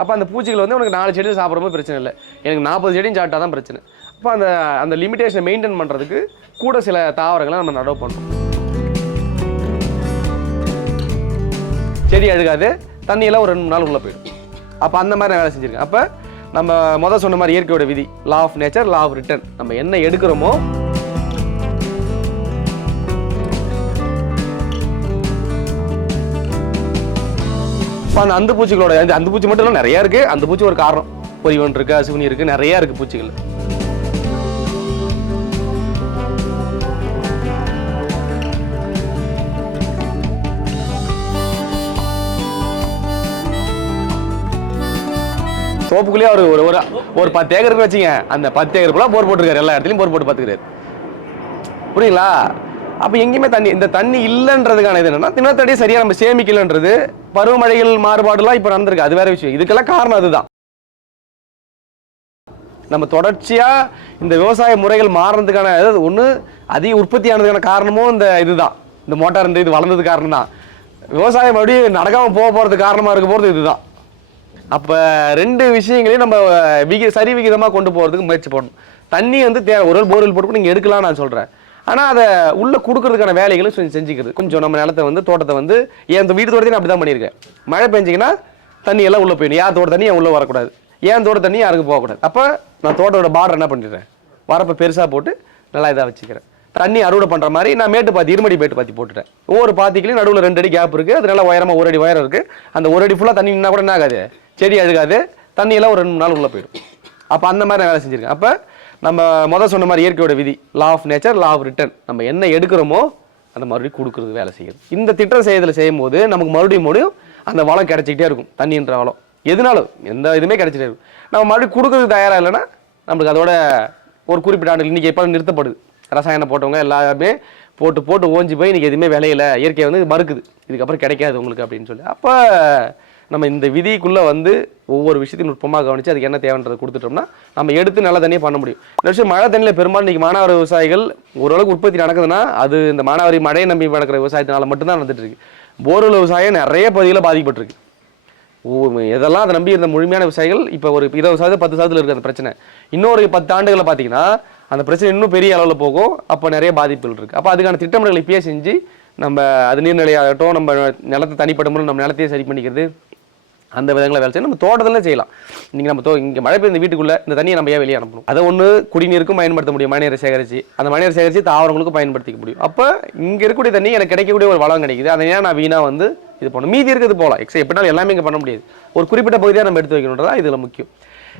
அப்போ அந்த பூச்சிகள் வந்து உனக்கு நாலு செடியில் சாப்பிட்றப்போ பிரச்சனை இல்லை. எனக்கு நாற்பது செடியும் சாப்பிட்டா தான் பிரச்சனை. அப்போ அந்த அந்த லிமிட்டேஷனை மெயின்டைன் பண்ணுறதுக்கு கூட சில தாவரங்களை நம்ம நடவு பண்ணணும். செடி அழுகாது. தண்ணியெல்லாம் ஒரு ரெண்டு மூணு நாள் உள்ளே போயிடும். அப்போ அந்த மாதிரி நான் வேலை செஞ்சுருக்கேன். அப்போ நம்ம முதல் சொன்ன மாதிரி இயற்கையோட விதி law of nature law of return நம்ம என்ன எடுக்கிறோமோ இப்போ அந்த அந்த பூச்சிகளோட அந்த அந்த பூச்சி மட்டும் இல்லை நிறைய இருக்குது அந்த பூச்சி ஒரு காரணம். பொரிவன் இருக்குது அசுவினி இருக்குது நிறையா இருக்குது பூச்சிகள் தோப்புக்குள்ளேயே அவர் ஒரு ஒரு ஒரு பத்து ஏக்கருக்கு வச்சுங்க. அந்த பத்து ஏக்கருக்குள்ள போர் போட்டிருக்காரு. எல்லா இடத்துலையும் போர் போட்டு பார்த்துக்கிறாரு. புரியுங்களா? அப்போ எங்கேயுமே தண்ணி இந்த தண்ணி இல்லைன்றதுக்கான இது என்னன்னா தினத்தடி சரியாக நம்ம சேமிக்கலன்றது பருவமழைகள் மாறுபாடுலாம் இப்போ நடந்திருக்கு. அது வேற விஷயம். இதுக்கெல்லாம் காரணம் அதுதான். நம்ம தொடர்ச்சியாக இந்த விவசாய முறைகள் மாறுறதுக்கான அதாவது ஒன்று அதிக உற்பத்தி ஆனதுக்கான காரணமும் இந்த இதுதான். இந்த மோட்டார் இந்த இது வளர்ந்தது காரணம் தான் விவசாயம் மறுபடியும் நடக்காமல் போக போகிறதுக்கு காரணமாக இருக்க போகிறது இதுதான். அப்போ ரெண்டு விஷயங்களையும் நம்ம விகி சரி விகிதமாக கொண்டு போகிறதுக்கு முயற்சி பண்ணணும். தண்ணி வந்து தேவை ஒரு போர்வெல் போட்டு நீங்கள் எடுக்கலாம் நான் சொல்கிறேன் ஆனால் அதை உள்ளே கொடுக்கறதுக்கான வேலைகளும் கொஞ்சம் செஞ்சுக்கிறது கொஞ்சம் நம்ம நிலத்தை வந்து தோட்டத்தை வந்து என் இந்த வீட்டு தோட்டத்தையும் அப்படி தான் பண்ணியிருக்கேன். மழை பெஞ்சிங்கன்னா தண்ணி எல்லாம் உள்ளே போயிடும். யார் தோட்ட தண்ணி என் உள்ளே வரக்கூடாது? ஏன் தோட்ட தண்ணி யாருக்கும் போகக்கூடாது? அப்போ நான் தோட்டத்தோட பார்டர் என்ன பண்ணிடுறேன்? வரப்போ பெருசாக போட்டு நல்லா இதாக வச்சுக்கிறேன். தண்ணி அறுவடை பண்ணுற மாதிரி நான் மேட்டு பாத்தி இருமடி மேட்டு பாத்தி போட்டுட்டேன். ஒவ்வொரு பாத்திக்கிலையும் நடுவில் ரெண்டு அடி கேப் இருக்குது அது நல்லா உயரமாக ஒரு அடி உயரம் இருக்குது அந்த ஒரு அடி ஃபுல்லாக தண்ணி நின்னா கூட என்ன ஆகாது? செடி அழுகாது. தண்ணியெல்லாம் ஒரு ரெண்டு மூணு நாள் உள்ளே போயிடும். அப்போ அந்த மாதிரி நான் வேலை செஞ்சுருக்கேன். அப்போ நம்ம முதல் சொன்ன மாதிரி இயற்கையோட விதி law of nature law of return நம்ம என்ன எடுக்கிறோமோ அந்த மறுபடியும் கொடுக்குறது வேலை செய்யுது. இந்த திட்டம் செய்யறதுல செய்யும்போது நமக்கு மறுபடியும் மறுபடியும் அந்த வளம் கிடைச்சிக்கிட்டே இருக்கும். தண்ணின்ற வளம். எதுனாலும் எந்த இதுவுமே கிடைச்சிட்டே இருக்கும். நம்ம மறுபடியும் கொடுக்கறதுக்கு தயாராக இல்லைன்னா நம்மளுக்கு அதோட ஒரு குறிப்பிட்ட ஆண்டு இன்றைக்கி எப்போ நிறுத்தப்படுது. ரசாயனம் போட்டவங்க எல்லாருமே போட்டு போட்டு ஓஞ்சி போய் இன்றைக்கி எதுவுமே விளையில. இயற்கை வந்து மறுக்குது. இதுக்கப்புறம் கிடைக்காது உங்களுக்கு அப்படின்னு சொல்லி. அப்போ நம்ம இந்த விதிக்குள்ளே வந்து ஒவ்வொரு விஷயத்தையும் நுட்பமாக கவனித்து அதுக்கு என்ன தேவைன்றதை கொடுத்துட்டோம்னா நம்ம எடுத்து நல்ல தண்ணியை பண்ண முடியும். இந்த விஷயம் மழை தண்ணியில் பெரும்பாலும் இன்னைக்கு மானாவாரி விவசாயிகள் ஓரளவுக்கு உற்பத்தி நடக்குதுன்னா அது இந்த மானாவாரி மழையை நம்பி நடக்கிற விவசாயத்தினால மட்டும்தான் நடந்துட்டுருக்கு போர்வெல் விவசாயம் நிறைய பகுதியில் பாதிக்கப்பட்டிருக்கு. ஓ, எதெல்லாம் அதை நம்பி இருந்த முழுமையான விவசாயிகள் இப்போ ஒரு இருபது சதவீதம் பத்து சதவீதத்தில் இருக்குது அந்த பிரச்சனை. இன்னொரு பத்து ஆண்டுகளில் பார்த்தீங்கன்னா அந்த பிரச்சனை இன்னும் பெரிய அளவில் போகும். அப்போ நிறைய பாதிப்புகள் இருக்குது அப்போ அதுக்கான திட்டமிடலை இப்பயே செஞ்சு நம்ம அது நீர்நிலையாகட்டும் நம்ம நிலத்தை தனிப்படும் நம்ம நிலத்தையே சரி பண்ணிக்கிறது அந்த விதங்களை வேலை செய்யணும். நம்ம தோட்டத்தில் செய்யலாம். நீங்கள் நம்ம தோ இங்கே மழை பெய்யுது வீட்டுக்குள்ளே இந்த தண்ணியை நம்ம ஏன் வெளியே அனுப்பணும்? அதை ஒன்று குடிநீருக்கும் பயன்படுத்த முடியும். மழைநீரை சேகரித்து அந்த மழைநீரை சேகரித்து தாவரங்களுக்கும் பயன்படுத்திக்க முடியும். அப்போ இங்கே இருக்கக்கூடிய தண்ணி எனக்கு கிடைக்கக்கூடிய ஒரு வளம் கிடைக்குது. அதை ஏன் நான் வீணாக வந்து இது பண்ணணும்? மீதி இருக்கிறது போகலாம் எக்ஸா எப்படினாலும் எல்லாமே இங்கே பண்ண முடியாது. ஒரு குறிப்பிட்ட பகுதியாக நம்ம எடுத்து வைக்கணுன்றதா இதில் முக்கியம்.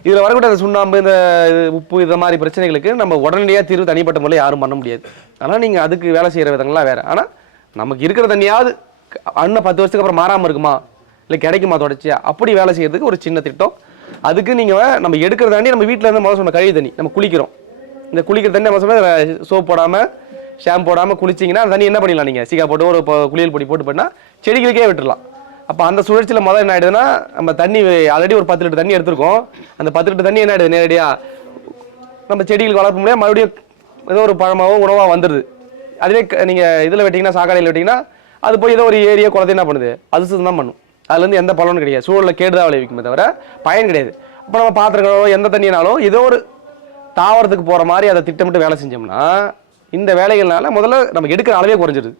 இதில் வரக்கூடிய அந்த சுண்ணாம்பு இந்த இது உப்பு இந்த மாதிரி பிரச்சனைகளுக்கு நம்ம உடனடியாக தீர்வு தனிப்பட்ட முறையில் யாரும் பண்ண முடியாது. ஆனால் நீங்கள் அதுக்கு வேலை செய்கிற விதங்கள்லாம் வேறு. ஆனால் நமக்கு இருக்கிற தண்ணியாவது அண்ணன் பத்து வருஷத்துக்கு அப்புறம் மாறாமல் இருக்குமா? இல்லை கிடைக்குமா தொடர்ச்சியா? அப்படி வேலை செய்கிறதுக்கு ஒரு சின்ன திட்டம். அதுக்கு நீங்கள் நம்ம எடுக்கிறதாண்டி நம்ம வீட்டில் இருந்து முதல்ல சொன்ன கழிவு தண்ணி நம்ம குளிக்கிறோம். இந்த குளிக்கிற தண்ணி நம்ம சொன்ன சோப் போடாமல் ஷாம்பு போடாமல் குளிச்சிங்கன்னா அந்த தண்ணி என்ன பண்ணிடலாம் நீங்கள் சீக்கா போட்டு ஒரு இப்போ குளியல் பொடி போட்டு பண்ணால் செடிகளுக்கே விட்டுடலாம். அப்போ அந்த சுழற்சியில் முதல் என்ன ஆயிடுதுன்னா நம்ம தண்ணி ஆல்ரெடி ஒரு பத்து லிட்டர் தண்ணி எடுத்திருக்கோம். அந்த பத்து லிட்டர் தண்ணி என்ன ஆகிடுது நேரடியாக நம்ம செடிகளுக்கு வளர்க்க முடியாது மறுபடியும் ஏதோ ஒரு பழமாவோ உணவாக வந்துடுது அதுவே க- இதில் வெட்டிங்கன்னா சாக்கடையில் வெட்டிங்கன்னா அது போய் ஏதோ ஒரு ஏரியா குளத்தை என்ன பண்ணுது? அது தான் பண்ணும். அதுலேருந்து எந்த பலனும் கிடையாது. சூழலில் கேடுதான் விளைவிக்குமே தவிர பயன் கிடையாது. அப்போ நம்ம பாத்திரங்களோ எந்த தண்ணினாலும் ஏதோ ஒரு தாவரத்துக்கு போகிற மாதிரி அதை திட்டமிட்டு வேலை செஞ்சோம்னா இந்த வேலைகள்னால முதல்ல நம்ம எடுக்கிற அளவே குறைஞ்சிடுது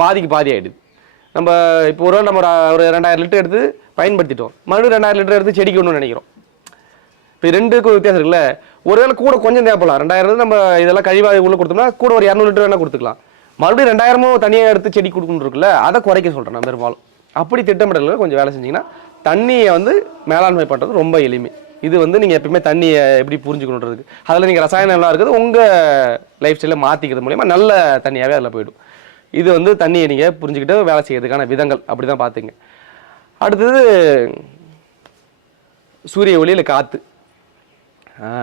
பாதிக்கு பாதி ஆகிடுது நம்ம இப்போ ஒரு நம்ம ஒரு ரெண்டாயிரம் லிட்டர் எடுத்து பயன்படுத்திட்டோம். மறுபடியும் ரெண்டாயிரம் லிட்டர் எடுத்து செடிக்கு ஒன்று நினைக்கிறோம். இப்போ ரெண்டுக்கும் வித்தியாசம் இருக்குல்ல. ஒருவேளை கூட கொஞ்சம் தேவைப்படலாம் ரெண்டாயிரம் நம்ம இதெல்லாம் கழிவாக உள்ள கொடுத்தோம்னா கூட ஒரு இரநூறு லிட்டர் வேணால் கொடுத்துக்கலாம். மறுபடியும் ரெண்டாயிரமும் தனியாக எடுத்து செடி கொடுக்கணும் இருக்குல்ல அதை குறைக்க சொல்கிறேன் நான் பெரும்பாலும். அப்படி திட்டமிடல கொஞ்சம் வேலை செஞ்சீங்கன்னா தண்ணியை வந்து மேலாண்மை பண்ணுறது ரொம்ப எளிமை. இது வந்து நீங்கள் எப்பயுமே தண்ணியை எப்படி புரிஞ்சுக்கணுன்றதுக்கு. அதில் நீங்கள் ரசாயனம் எல்லாம் இருக்குது உங்கள் லைஃப் ஸ்டைலில் மாற்றிக்கிறது மூலிமா நல்ல தண்ணியாகவே அதில் போயிடும். இது வந்து தண்ணியை நீங்கள் புரிஞ்சுக்கிட்டு வேலை செய்யறதுக்கான விதங்கள் அப்படி தான் பார்த்துங்க அடுத்தது சூரிய ஒளி இல்லை காற்று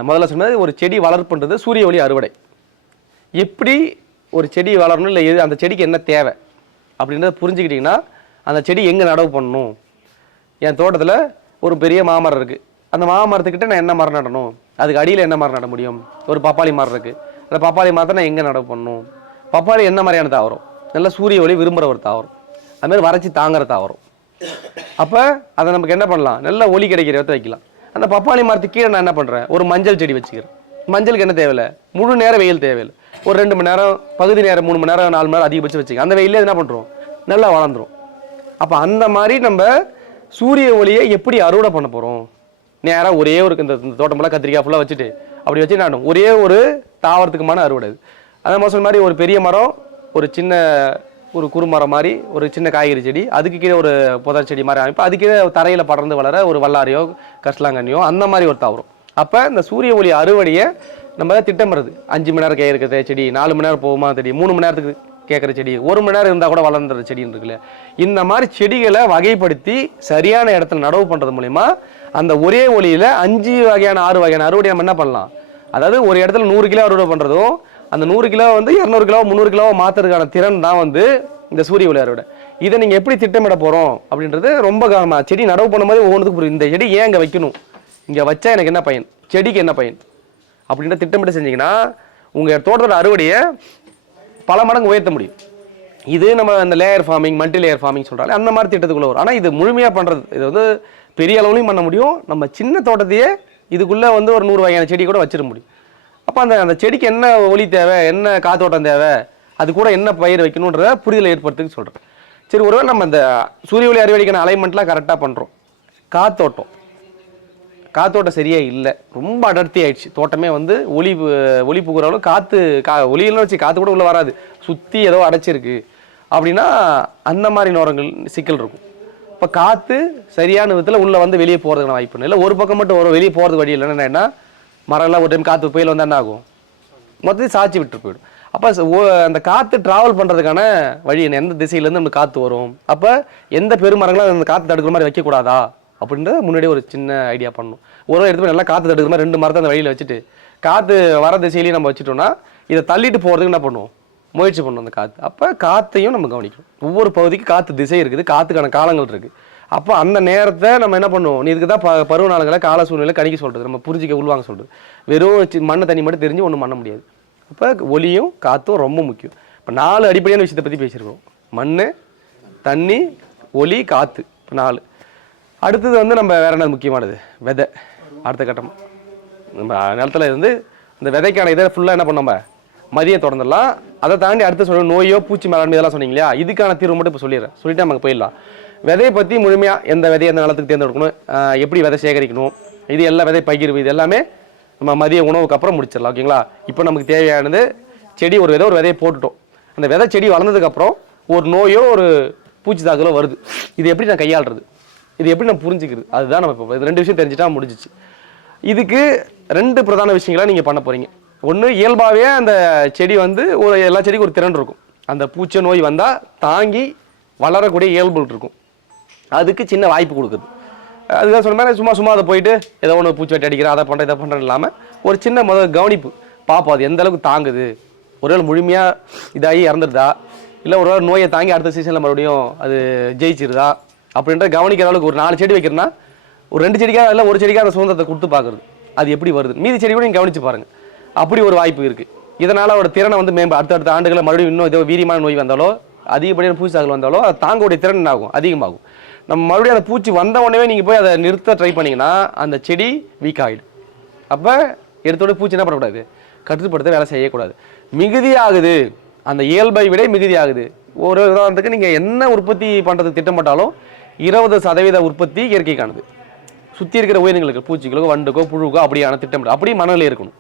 முதல்ல சொன்னது ஒரு செடி வளர்ப்புன்றது சூரிய ஒளி அறுவடை. எப்படி ஒரு செடி வளரணும் இல்லை எது அந்த செடிக்கு என்ன தேவை அப்படின்றத புரிஞ்சுக்கிட்டிங்கன்னா அந்த செடி எங்கே நடவு பண்ணணும்? என் தோட்டத்தில் ஒரு பெரிய மாமரம் இருக்குது அந்த மாமரத்துக்கிட்ட நான் என்ன மரம் நடணும்? அதுக்கு அடியில் என்ன மரம் நட முடியும்? ஒரு பப்பாளி மரம் இருக்குது அந்த பப்பாளி மரத்தை நான் எங்கே நடவு பண்ணணும்? பப்பாளி என்ன மாதிரியான தாவரம்? நல்ல சூரிய ஒளி விரும்புகிற ஒரு தாவரம். அதுமாரி வறட்சி தாங்குற தாவரம். அப்போ அதை நமக்கு என்ன பண்ணலாம்? நல்ல ஒளி கிடைக்கிற இடத்த வைக்கலாம். அந்த பப்பாளி மரத்துக்கு கீழே நான் என்ன பண்ணுறேன் ஒரு மஞ்சள் செடி வச்சுக்கிறேன். மஞ்சளுக்கு என்ன தேவையில்ல? முழு நேரம் வெயில் தேவையில்லை. ஒரு ரெண்டு மணி நேரம் பகுதி நேரம் மூணு மணி நேரம் நாலு மணி நேரம் அதிகபட்சம் வச்சுக்க அந்த வெயிலே என்ன பண்ணுறோம் நல்லா வளர்ந்துடும் அப்போ அந்த மாதிரி நம்ம சூரிய ஒளியை எப்படி அறுவடை பண்ண போகிறோம் நேராக ஒரே ஒரு இந்த தோட்டமெல்லாம் கத்திரிக்காய் ஃபுல்லாக வச்சுட்டு அப்படி வச்சு நாடும் ஒரே ஒரு தாவரத்துக்குமான அறுவடை இது அதே மாதிரி சொன்ன மாதிரி ஒரு பெரிய மரம் ஒரு சின்ன ஒரு குறுமரம் மாதிரி ஒரு சின்ன காய்கறி செடி அதுக்கு கீழே ஒரு புதர் செடி மாதிரி அமைப்பு அதுக்கு கீழே தரையில் படர்ந்து வளர ஒரு வல்லாரையோ கஷ்லாங்கண்ணியோ அந்த மாதிரி ஒரு தாவரம். அப்போ இந்த சூரிய ஒளி அறுவடையை நம்ம திட்டமிடுறது. அஞ்சு மணி நேரம் கேட்குற செடி நாலு மணி நேரம் போகுமா செடி மூணு மணி நேரத்துக்கு கேட்குற செடி ஒரு மணி நேரம் இருந்தால் கூட வளர்ந்துற செடின்னு இருக்குல்ல. இந்த மாதிரி செடிகளை வகைப்படுத்தி சரியான இடத்துல நடவு பண்ணுறது மூலிமா அந்த ஒரே ஒளியில் அஞ்சு வகையான ஆறு வகையான அறுவடை நம்ம என்ன பண்ணலாம்? அதாவது ஒரு இடத்துல நூறு கிலோ அறுவடை பண்ணுறதும் அந்த நூறு கிலோ வந்து இரநூறு கிலோ முந்நூறு கிலோ மாற்றுறதுக்கான திறன் தான் வந்து இந்த சூரிய ஒளி அறுவடை. இதை நீங்கள் எப்படி திட்டமிட போகிறோம் அப்படின்றது ரொம்ப கவனமாக செடி நடவு பண்ணும்போது ஒவ்வொன்றுக்கு புரியும். இந்த செடி ஏன் இங்கே வைக்கணும்? இங்கே வச்சா எனக்கு என்ன பயன்? செடிக்கு என்ன பயன்? அப்படின்ற திட்டமிட்டு செஞ்சீங்கன்னா உங்கள் தோட்டத்தோட அறுவடையை பல மடங்கு உயர்த்த முடியும். இது நம்ம அந்த layer farming multi layer farming சொல்கிறாலே அந்த மாதிரி திட்டத்துக்குள்ள வரும். ஆனால் இது முழுமையாக பண்ணுறது இது வந்து பெரிய அளவுலையும் பண்ண முடியும். நம்ம சின்ன தோட்டத்தையே இதுக்குள்ளே வந்து ஒரு நூறு வகையான செடி கூட வச்சிட முடியும். அப்போ அந்த அந்த செடிக்கு என்ன ஒளி தேவை என்ன காத்தோட்டம் தேவை அது கூட என்ன பயிர் வைக்கணுன்றத புரிதலை ஏற்படுத்துக்கு சொல்கிறேன் சரி ஒருவேளை நம்ம அந்த சூரிய ஒளி அறுவடைக்கான அலைன்மெண்ட்லாம் கரெக்டாக பண்ணுறோம் காத்தோட்டம். காத்தோட்டம் சரியாக இல்லை. ரொம்ப அடர்த்தி ஆயிடுச்சு. தோட்டமே வந்து ஒளி ஒளி புகுற அளவு காற்று கா ஒளியெல்லாம் வச்சு காற்று கூட உள்ளே வராது. சுற்றி ஏதோ அடைச்சிருக்கு. அப்படின்னா அந்த மாதிரி நோரங்கள் சிக்கல் இருக்கும். இப்போ காற்று சரியான விதத்தில் உள்ளே வந்து வெளியே போகிறதுக்கான வாய்ப்பு இல்லை. ஒரு பக்கம் மட்டும் ஒரு வெளியே போகிறது வழி இல்லைன்னா என்ன? மரம்லாம் ஒரு டைம் காற்று புயல் வந்தால் என்ன ஆகும்? மொத்தத்தையும் சாய்ச்சி விட்டு போயிடும். அப்போ அந்த காற்று ட்ராவல் பண்ணுறதுக்கான வழி என்ன? எந்த திசையிலேருந்து நம்ம காற்று வரும்? அப்போ எந்த பெருமரங்களும் அந்த காற்று தடுக்கிற மாதிரி வைக்கக்கூடாதா? அப்படின்றத முன்னாடி ஒரு சின்ன ஐடியா பண்ணணும். ஒரு இடத்துல நல்லா காற்று தடுக்கிற மாதிரி ரெண்டு மரத்தை அந்த வழியில் வச்சுட்டு காற்று வர திசையிலையும் நம்ம வச்சுட்டோம்னா இதை தள்ளிட்டு போகிறதுக்கு என்ன பண்ணுவோம்? முயற்சி பண்ணணும் அந்த காற்று அப்போ காற்றையும் நம்ம கவனிக்கணும். ஒவ்வொரு பகுதிக்கு காற்று திசை இருக்குது காற்றுக்கான காலங்கள் இருக்குது அப்போ அந்த நேரத்தை நம்ம என்ன பண்ணுவோம்? நீ இதுக்கு தான் ப பருவ நாளுங்களை கால சூழ்நிலை கணிக்க சொல்கிறது நம்ம புரிஞ்சிக்க உள்வாங்க சொல்கிறது வெறும் மண்ணை தண்ணி மட்டும் தெரிஞ்சு ஒன்றும் பண்ண முடியாது. அப்போ ஒலியும் காற்றும் ரொம்ப முக்கியம். இப்போ நாலு அடிப்படையான விஷயத்தை பற்றி பேசியிருக்கோம். மண் தண்ணி ஒலி காற்று இப்போ நாலு. அடுத்தது வந்து நம்ம வேற என்ன முக்கியமானது? விதை. அடுத்த கட்டம். நம்ம நிலத்துல இருந்து இந்த விதைக்கான இதை ஃபுல்லாக என்ன பண்ணோம் நம்ம? மதியம் தொடர்ந்துடலாம். அதை தாண்டி அடுத்து சொல்ல நோயோ பூச்சி மேலாண்மை இதெல்லாம் சொன்னீங்க இல்லையா? இதுக்கான தீர்வு மட்டும் இப்போ சொல்லிடுறேன். சொல்லிட்டு நமக்கு போயிடலாம். விதையை பற்றி முழுமையாக எந்த விதையை எந்த நிலத்துக்கு தேர்ந்தெடுக்கணும்? எப்படி விதை சேகரிக்கணும்? இது எல்லா விதை பகிர்வு இது எல்லாமே நம்ம மதிய உணவுக்கு அப்புறம் முடிச்சிடலாம் ஓகேங்களா இப்போ நமக்கு தேவையானது செடி ஒரு விதை ஒரு விதையை போட்டுட்டோம். அந்த விதை செடி வளர்ந்ததுக்கப்புறம் ஒரு நோயோ ஒரு பூச்சி தாக்கலோ வருது. இது எப்படி நான் கையாளுறது? இது எப்படி நம்ம புரிஞ்சுக்கிறது? அதுதான் நம்ம இப்போ இது ரெண்டு விஷயம் தெரிஞ்சுட்டா முடிஞ்சிச்சு. இதுக்கு ரெண்டு பிரதான விஷயங்களை நீங்கள் பண்ண போகிறீங்க ஒன்று இயல்பாகவே அந்த செடி வந்து ஒரு எல்லா செடிக்கும் ஒரு திறன் இருக்கும். அந்த பூச்ச நோய் வந்தால் தாங்கி வளரக்கூடிய இயல்புகள் இருக்கும். அதுக்கு சின்ன வாய்ப்பு கொடுக்குது. அதுதான் சொன்ன மாதிரி சும்மா சும்மா அதை போயிட்டு ஏதோ ஒன்று பூச்சி வெட்டி அடிக்கிறேன் அதை பண்ணுறேன் இதை பண்ணுறேன் இல்லாமல் ஒரு சின்ன முதல் கவனிப்பு. பார்ப்போம் அது எந்த அளவுக்கு தாங்குது? ஒருவேளை முழுமையாக இதாகி இறந்துடுதா? இல்லை ஒருவேளை நோயை தாங்கி அடுத்த சீசனில் மறுபடியும் அது ஜெயிச்சிருதா? அப்படின்ற கவனிக்கிற அளவுக்கு ஒரு நாலு செடி வைக்கிறேன்னா ஒரு ரெண்டு செடிக்காக இல்லை ஒரு செடிக்காக அந்த சுதந்திரத்தை கொடுத்து பார்க்குறது. அது எப்படி வருது மீதி செடி கூட நீங்கள் கவனிச்சு பாருங்கள் அப்படி ஒரு வாய்ப்பு இருக்குது இதனால் அவரோட திறனை வந்து மேம்ப அடுத்தடுத்த ஆண்டுகளில் மறுபடியும் இன்னும் ஏதோ வீரியமான நோய் வந்தாலோ அதிகப்படியான பூச்சி வந்தாலோ அதை தாங்கக்கூடிய திறன் என்ன ஆகும் அதிகமாகும். நம்ம மறுபடியும் அந்த பூச்சி வந்த உடனே நீங்கள் போய் அதை நிறுத்த ட்ரை பண்ணிங்கன்னா அந்த செடி வீக் ஆகிடும் அப்போ எடுத்தோட பூச்சி என்ன பண்ணக்கூடாது? கட்டுப்படுத்த வேலை செய்யக்கூடாது. மிகுதி ஆகுது அந்த இயல்பை விட மிகுதி ஆகுது ஒரு உதாரணத்துக்கு நீங்கள் என்ன உற்பத்தி பண்ணுறதுக்கு திட்டமிட்டாலும் இருபது சதவீத உற்பத்தி இயற்கைக்கானது. சுற்றி இருக்கிற உயிரினங்களுக்கு பூச்சிகளுக்கோ வண்டுக்கோ புழுக்கோ அப்படியான திட்டமிட அப்படியே மனநிலை இருக்கணும்.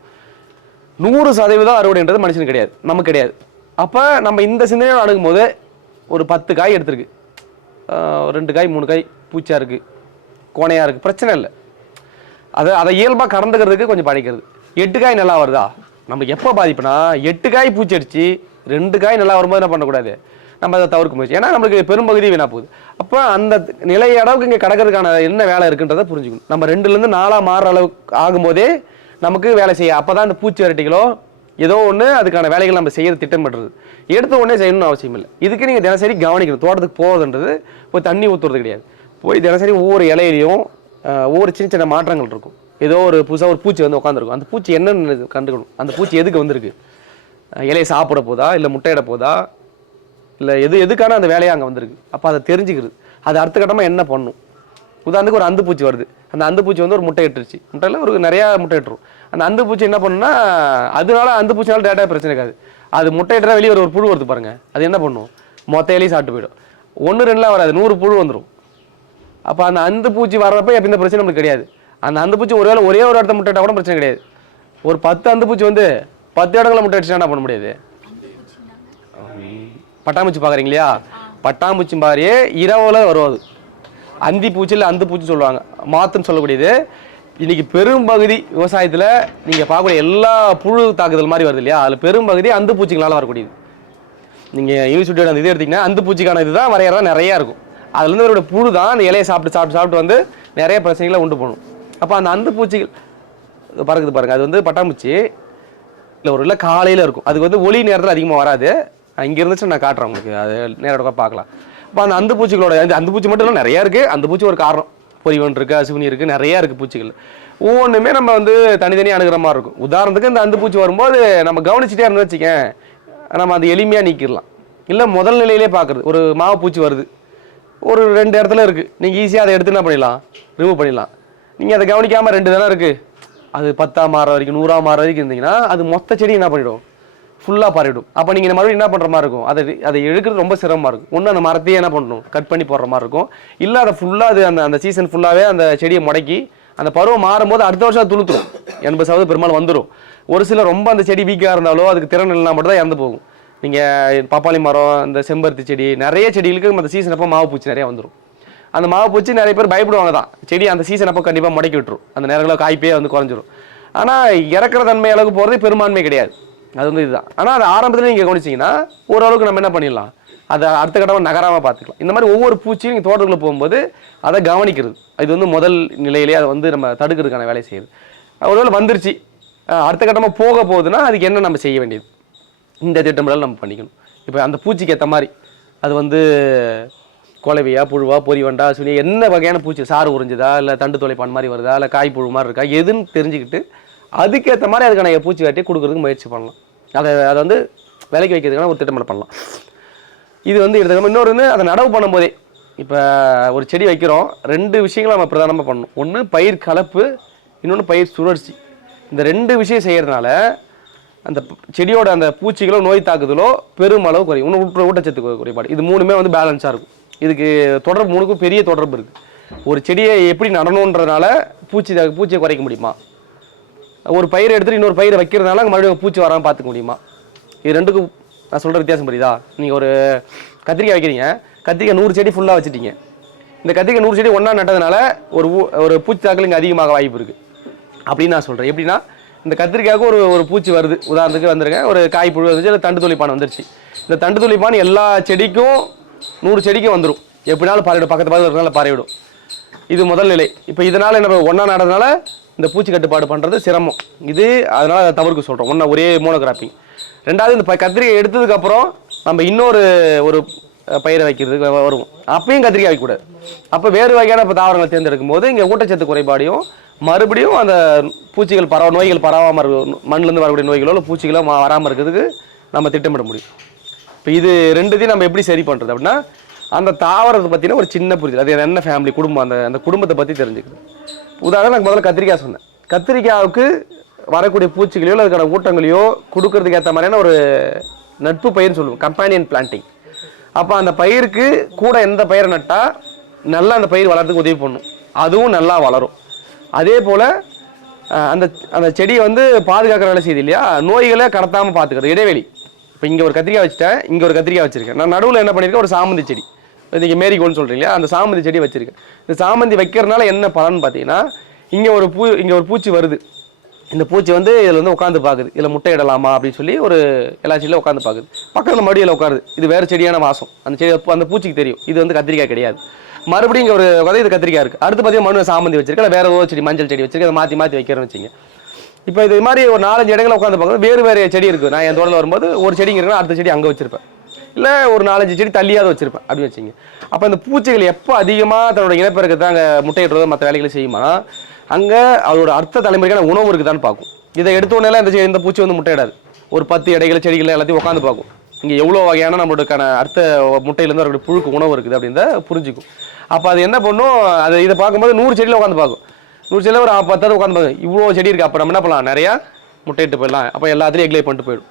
நூறு சதவீதம் அறுவடைன்றது மனுஷனுக்கு கிடையாது. நமக்கு கிடையாது. அப்போ நம்ம இந்த சிந்தனையோட அணுகும்போது ஒரு பத்து காய் எடுத்திருக்கு. ரெண்டு காய் மூணு காய் பூச்சியாக இருக்குது கோணையாக இருக்குது பிரச்சனை இல்லை. அதை அதை இயல்பாக கடந்துக்கிறதுக்கு கொஞ்சம் படிக்கிறது எட்டு காய் நல்லா வருதா? நமக்கு எப்போ பாதிப்புனா எட்டு காய் பூச்சி அடிச்சு ரெண்டு காய் நல்லா வரும்போது என்ன பண்ணக்கூடாது? நம்ம அதை தவிர்க்க முயற்சி. ஏன்னா நம்மளுக்கு பெரும்பகுதி வீணா போகுது. அப்போ அந்த நிலை அளவுக்கு இங்கே கடக்கிறதுக்கான என்ன வேலை இருக்குன்றதை புரிஞ்சுக்கணும். நம்ம ரெண்டுலேருந்து நாலாக மாறுற அளவுக்கு ஆகும்போதே நமக்கு வேலை செய்ய அப்போ தான் இந்த பூச்சி வெரைட்டிகளோ ஏதோ ஒன்று அதுக்கான வேலைகள் நம்ம செய்யறது திட்டமிடுறது. எடுத்த உடனே செய்யணும்னு அவசியம் இல்லை. இதுக்கு நீங்கள் தினசரி கவனிக்கணும். தோட்டத்துக்கு போகுதுன்றது போய் தண்ணி ஊற்றுறது கிடையாது. போய் தினசரி ஒவ்வொரு இலையிலையும் ஒவ்வொரு சின்ன சின்ன மாற்றங்கள் இருக்கும். ஏதோ ஒரு புதுசாக ஒரு பூச்சி வந்து உட்காந்துருக்கும் அந்த பூச்சி என்னன்னு கண்டுக்கணும். அந்த பூச்சி எதுக்கு வந்திருக்கு? இலையை சாப்பிட போதா? இல்லை முட்டையிட போதா? இல்லை எது எதுக்கான அந்த வேலையை அங்கே வந்திருக்கு? அப்போ அதை தெரிஞ்சுக்கிறது. அது அடுத்த கட்டமாக என்ன பண்ணும்? உதாரணத்துக்கு ஒரு அந்து பூச்சி வருது. அந்த அந்து பூச்சி வந்து ஒரு முட்டை இட்டுருச்சு முட்டையில் ஒரு நிறையா முட்டை இட்டுரும் அந்த அந்து பூச்சி என்ன பண்ணுன்னா அதனால அந்து பூச்சினால டேட்டா பிரச்சனை இருக்காது. அது முட்டை இட்டுறா வெளியே ஒரு ஒரு புழு வருது பாருங்க. அது என்ன பண்ணும்? மொத்த இலையும் சாப்பிட்டு போயிடும். ஒன்று ரெண்டுலாம் வராது. நூறு புழு வந்துடும் அப்போ அந்த அந்து பூச்சி வர்றப்ப எப்போ இந்த பிரச்சனை நம்மளுக்கு கிடையாது? அந்த அந்து பூச்சி ஒருவேளை ஒரே ஒரு இடத்த முட்டை கூட பிரச்சனை கிடையாது. ஒரு பத்து அந்து பூச்சி வந்து பத்து இடங்களை முட்டை அடிச்சுனா என்ன பண்ண முடியாது? பட்டாம்பூச்சி பார்க்குறீங்க இல்லையா? பட்டாம்பூச்சி மாதிரியே இரவில் வரும் அது. அந்தி பூச்சியில் அந்த பூச்சி சொல்லுவாங்க. மாத்துன்னு சொல்லக்கூடியது. இன்னைக்கு பெரும்பகுதி விவசாயத்தில் நீங்கள் பார்க்கக்கூடிய எல்லா புழு தாக்குதல் மாதிரி வருது இல்லையா? அதில் பெரும்பகுதி அந்த பூச்சிகளால் வரக்கூடியது. நீங்கள் யூனிவர்சிட்டியோட அந்த இது எடுத்தீங்கன்னா அந்த பூச்சிக்கான இதுதான் வரையறதா நிறையா இருக்கும். அதுலேருந்து அவரோட புழு தான் அந்த இலையை சாப்பிட்டு சாப்பிட்டு சாப்பிட்டு வந்து நிறைய பிரச்சனைகளை உண்டு போகணும். அப்போ அந்த அந்த பூச்சிகள் பறக்குது பாருங்கள் அது வந்து பட்டாம்பூச்சி. இல்லை ஒரு இல்லை காலையில் இருக்கும். அதுக்கு வந்து ஒளி நேரத்தில் அதிகமாக வராது. இங்கே இருந்துச்சு நான் காட்டுறேன் உங்களுக்கு. அது நேரோட பார்க்கலாம். இப்போ அந்த அந்த பூச்சிகளோட அந்த அந்த பூச்சி மட்டும் இல்லை நிறையா இருக்குது அந்த பூச்சி ஒரு காரணம். பொறிவன் இருக்குது அசுவினி இருக்குது நிறையா இருக்குது பூச்சிகள். ஒவ்வொன்றுமே நம்ம வந்து தனித்தனியாக அணுகிற மாதிரி இருக்கும். உதாரணத்துக்கு இந்த அந்த பூச்சி வரும்போது நம்ம கவனிச்சிட்டே இருந்து வச்சுக்கேன் நம்ம அது எளிமையாக நீக்கிடலாம். இல்லை முதல் நிலையிலே பார்க்குறது ஒரு மாவு பூச்சி வருது. ஒரு ரெண்டு இடத்துல இருக்குது நீங்கள் ஈஸியாக அதை எடுத்து என்ன பண்ணிடலாம்? ரிமூவ் பண்ணிடலாம். நீங்கள் அதை கவனிக்காமல் ரெண்டு தானே இருக்குது அது பத்தாம் மாற வரைக்கும் நூறாம் மாற வரைக்கும் இருந்தீங்கன்னா அது மொத்த செடி என்ன பண்ணிவிடும் ஃபுல்லாக பறிடும் அப்போ நீங்கள் மறுபடியும் என்ன பண்ணுற மாதிரி இருக்கும்? அதை அதை எடுக்கிறது ரொம்ப சிரமமாக இருக்கும். ஒன்று அந்த மரத்தையே என்ன பண்ணணும்? கட் பண்ணி போடுற மாதிரி இருக்கும். இல்லை அதை ஃபுல்லாக அது அந்த அந்த சீசன் ஃபுல்லாகவே அந்த செடியை முடக்கி அந்த பருவம் மாறும்போது அடுத்த வருஷம் அது துளுத்துரும். எண்பது சதவீதம் பெரும்பாலும் வந்துடும் ஒரு சில ரொம்ப அந்த செடி வீக்காக இருந்தாலோ அதுக்கு திறன் இல்லைனா மட்டும் தான் இறந்து போகும். நீங்கள் பப்பாளி மரம் இந்த செம்பருத்தி செடி நிறைய செடிகளுக்கு அந்த சீசன் அப்போ மாவு பூச்சி நிறைய வந்துடும் அந்த மாவு பூச்சி நிறைய பேர் பயப்படுவாங்க தான். செடி அந்த சீசன் அப்போ கண்டிப்பாக முடக்கி விட்டுரும். அந்த நேரங்களில் காய்ப்பே வந்து குறைஞ்சிரும். ஆனால் இறக்குற தன்மை அளவுக்கு போகிறது பெரும்பான்மை கிடையாது. அது வந்து இதுதான். ஆனால் அது ஆரம்பத்தில் நீங்கள் கவனிச்சிங்கன்னா ஓரளவுக்கு நம்ம என்ன பண்ணிடலாம்? அதை அடுத்த கட்டமாக நகராமல் பார்த்துக்கலாம். இந்த மாதிரி ஒவ்வொரு பூச்சியும் நீங்கள் தோட்டத்துக்குள்ளே போகும்போது அதை கவனிக்கிறது. இது வந்து முதல் நிலையிலே அதை வந்து நம்ம தடுக்கிறதுக்கான வேலை செய்யுது. ஒருவேளை வந்துருச்சு. அடுத்த கட்டமாக போக போகுதுன்னா அதுக்கு என்ன நம்ம செய்ய வேண்டியது? இந்த திட்டமிடல் நம்ம பண்ணிக்கணும். இப்போ அந்த பூச்சிக்கு ஏற்ற மாதிரி அது வந்து குலவியா புழுவா பொறிவண்டா சுனியா என்ன வகையான பூச்சி? சாறு உறிஞ்சுதா இல்லை தண்டு தொலைப்பான் மாதிரி வருதா இல்லை காய் புழு மாதிரி இருக்கா எதுன்னு தெரிஞ்சுக்கிட்டு அதுக்கேற்ற மாதிரி அதுக்கான பூச்சி வேட்டையை கொடுக்குறதுக்கு முயற்சி பண்ணலாம். அதை அதை வந்து விலைக்கு வைக்கிறதுக்கான ஒரு திட்டமிட பண்ணலாம். இது வந்து எடுத்துக்கணும் இன்னொரு வந்து அதை நடவு பண்ணும்போதே இப்போ ஒரு செடி வைக்கிறோம் ரெண்டு விஷயங்களை நம்ம பிரதானமாக பண்ணணும். ஒன்று பயிர் கலப்பு இன்னொன்று பயிர் சுழற்சி. இந்த ரெண்டு விஷயம் செய்கிறதுனால அந்த செடியோட அந்த பூச்சிகளோ நோய் தாக்குதலோ பெருமளவு குறையும். இன்னும் ஊட்ட ஊட்டச்சத்து குறைபாடு. இது மூணுமே வந்து பேலன்ஸாக இருக்கும். இதுக்கு தொடர்பு மூணுக்கும் பெரிய தொடர்பு இருக்குது ஒரு செடியை எப்படி நடணுன்றதுனால பூச்சி பூச்சியை குறைக்க முடியுமா? ஒரு பயிரை எடுத்துட்டு இன்னொரு பயிரை வைக்கிறதுனால அங்கே மறுபடியும் பூச்சி வராமல் பார்த்துக்க முடியுமா? இது ரெண்டுக்கும் நான் சொல்கிற வித்தியாசம் புரியுதா? நீங்கள் ஒரு கத்திரிக்காய் வைக்கிறீங்க. கத்திரிக்காய் நூறு செடி ஃபுல்லாக வச்சுட்டீங்க. இந்த கத்திரிக்காய் நூறு செடி ஒன்றா நட்டதுனால ஒரு ஒரு பூச்சி தாக்கல் இங்கே அதிகமாக வாய்ப்பு இருக்குது அப்படின்னு நான் சொல்கிறேன் எப்படின்னா இந்த கத்திரிக்காய்க்கு ஒரு ஒரு பூச்சி வருது. உதாரணத்துக்கு வந்திருக்கேன். ஒரு காய் புழு வந்துச்சு இல்லை தண்டு துளிப்பான் வந்துருச்சு. இந்த தண்டு துளிப்பான் எல்லா செடிக்கும் நூறு செடிக்கும் வந்துடும் எப்படினாலும் பாறையிடும் பக்கத்து பக்கத்தில் இருக்கனால பறவைடும் இது முதல் நிலை. இப்போ இதனால் என்ன ஒன்றா நடந்ததுனால இந்த பூச்சி கட்டுப்பாடு பண்ணுறது சிரமம். இது அதனால் அதை தவிர்க்க சொல்கிறோம் ஒன்றா ஒரே மோனோகிராஃபி ரெண்டாவது இந்த ப- கத்திரிக்காய் எடுத்ததுக்கப்புறம் நம்ம இன்னொரு ஒரு பயிரை வைக்கிறதுக்கு வருவோம். அப்பயும் கத்திரிக்காய் வைக்கக்கூடாது. அப்போ வேறு வகையான இப்போ தாவரங்களை தேர்ந்தெடுக்கும் போது இங்கே ஊட்டச்சத்து குறைபாடையும் மறுபடியும் அந்த பூச்சிகள் பரவ நோய்கள் பரவாமல் இருக்கு மண்ணிலேருந்து வரக்கூடிய நோய்களோ இல்லை பூச்சிகளோ மா- வராமல் இருக்கிறதுக்கு நம்ம திட்டமிட முடியும். இப்போ இது ரெண்டுத்தையும் நம்ம எப்படி சரி பண்ணுறது அப்படின்னா அந்த தாவரத்தை பற்றின ஒரு சின்ன புரிதல். அது என்ன ஃபேமிலி குடும்பம் அந்த அந்த குடும்பத்தை பற்றி தெரிஞ்சுக்கிறது உதாரணம் நான் முதல்ல கத்திரிக்காய் சொன்னேன். கத்திரிக்காவுக்கு வரக்கூடிய பூச்சிகளையோ அதுக்கான ஊட்டங்களையோ கொடுக்கறதுக்கு ஏற்ற மாதிரியான ஒரு நட்பு பயிர்னு சொல்லுவோம் கம்பானியன் பிளான்டிங் அப்போ அந்த பயிருக்கு கூட எந்த பயிரை நட்டால் நல்லா அந்த பயிர் வளர்றதுக்கு உதவி பண்ணும். அதுவும் நல்லா வளரும். அதே போல் அந்த அந்த செடியை வந்து பாதுகாக்கிற வேலை செய்யுது இல்லையா? நோய்களை கடத்தாமல் பார்த்துக்கிறது இடைவெளி. இப்போ இங்கே ஒரு கத்திரிக்காய் வச்சுட்டேன் இங்கே ஒரு கத்திரிக்காய் வச்சுருக்கேன். நான் நடுவில் என்ன பண்ணியிருக்கேன்? ஒரு சாமந்தி செடி. நீங்கள் மேரிகோல்னு சொல்கிறீங்க சொல்கிறீங்களா அந்த சாமந்தி செடி வச்சுருக்கேன். இந்த சாமந்தி வைக்கிறதுனால என்ன பலன் பார்த்தீங்கன்னா இங்கே ஒரு பூ இங்கே ஒரு பூச்சி வருது. இந்த பூச்சி வந்து இதில் வந்து உட்காந்து பார்க்குது. இதில் முட்டை இடலாமா அப்படின்னு சொல்லி ஒரு எல்லா செடியில் உட்காந்து பார்க்குது. பக்கத்தில் மடியில் உட்காருது. இது வேறு செடியான வாசம். அந்த செடி அந்த பூச்சிக்கு தெரியும். இது வந்து கத்திரிக்காய் கிடையாது. மறுபடியும் இங்கே ஒரு உதவி இது கத்திரிக்காய் இருக்குது அடுத்து பார்த்தீங்கன்னா மண்ணு சாமந்தி வச்சிருக்கேன். வேறு ஏதோ செடி மஞ்சள் செடி வச்சிருக்கு அதை மாற்றி மாற்றி வைக்கிறேன்னு வச்சுங்க. இப்போ இது மாதிரி ஒரு நாலஞ்சு இடங்களில் உட்காந்து பார்க்குறது வேறு வேறு செடி இருக்குது நான் என் தோட்டத்தில் வரும்போது ஒரு செடி இருக்குன்னா அடுத்த செடி அங்கே வச்சிருப்பேன். இல்லை ஒரு நாலஞ்சு செடி தள்ளியாவது வச்சிருப்பேன். அப்படின்னு வச்சுங்க. அப்போ அந்த பூச்சிகள் எப்போ அதிகமாக தன்னோட இனப்பெருக்கத்தை அங்கே முட்டையிடுறதோ மற்ற வேலைகளை செய்யுமா? அங்கே அதோட அடுத்த தலைமுறைக்கான உணவு இருக்குதான்னு பார்க்கும். இதை எடுத்த உடனே இந்த செடி இந்த பூச்சி வந்து முட்டையிடாது. ஒரு பத்து இடைகளை செடிகள் எல்லாத்தையும் உட்காந்து பார்க்கும். இங்கே எவ்வளோ வகையான நம்மளுக்கான அடுத்த முட்டையிலேருந்து வரக்கூடிய புழுக்கு உணவு இருக்குது அப்படின்றத புரிஞ்சுக்கும். அப்போ அது என்ன பண்ணும்? அது இதை பார்க்கும்போது நூறு செடியில் உட்காந்து பார்க்கும். நூறு செடியில் ஒரு பத்தாவது உட்காந்து பார்க்கும். இவ்வளோ செடி இருக்குது அப்போ நம்ம என்ன பண்ணலாம்? நிறையா முட்டையிட்டு போயிடலாம். அப்போ எல்லாத்துலேயும் எக்லை பண்ணிட்டு போயிடும்.